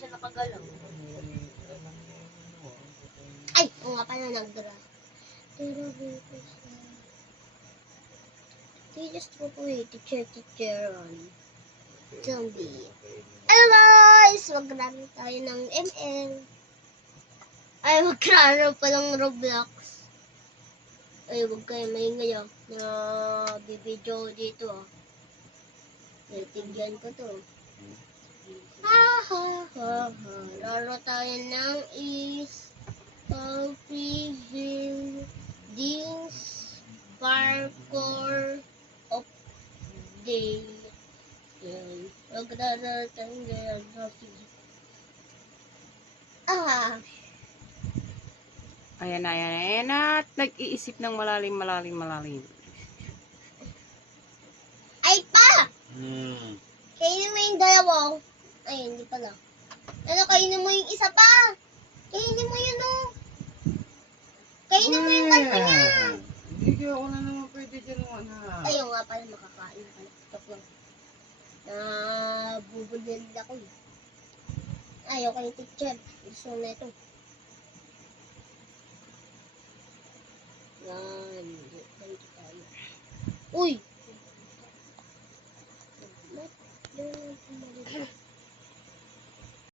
siya nakagalaw. Ay, oo nga pala nag-dra. Pero dito siya. They just walk away, teacher on. Zombie. Hello guys! Mag-run tayo ng ML. Ay, mag-run pa ng Roblox. Ay, huwag kayo maingay na bibidyo dito Natigyan ko to. Ha ha ha ha. Laro tayo ng Prison Dings Parkour of Day. Maglaro tayo ngayon. Ayan na. At nag-iisip ng malalim. Ay pa! Kainin mo yung dalawang. Ay, hindi pala. Ano, kainin mo yung isa pa. Kainin mo yun, Kainin mo yung kalma niya. Hindi kaya ako na naman pwede dyan mo na. Ayaw nga pala makakain ka. Tok lang. Bubudil ako Ayaw kayo teacher. Gusto na ito. Yan. Ganito tayo. Uy!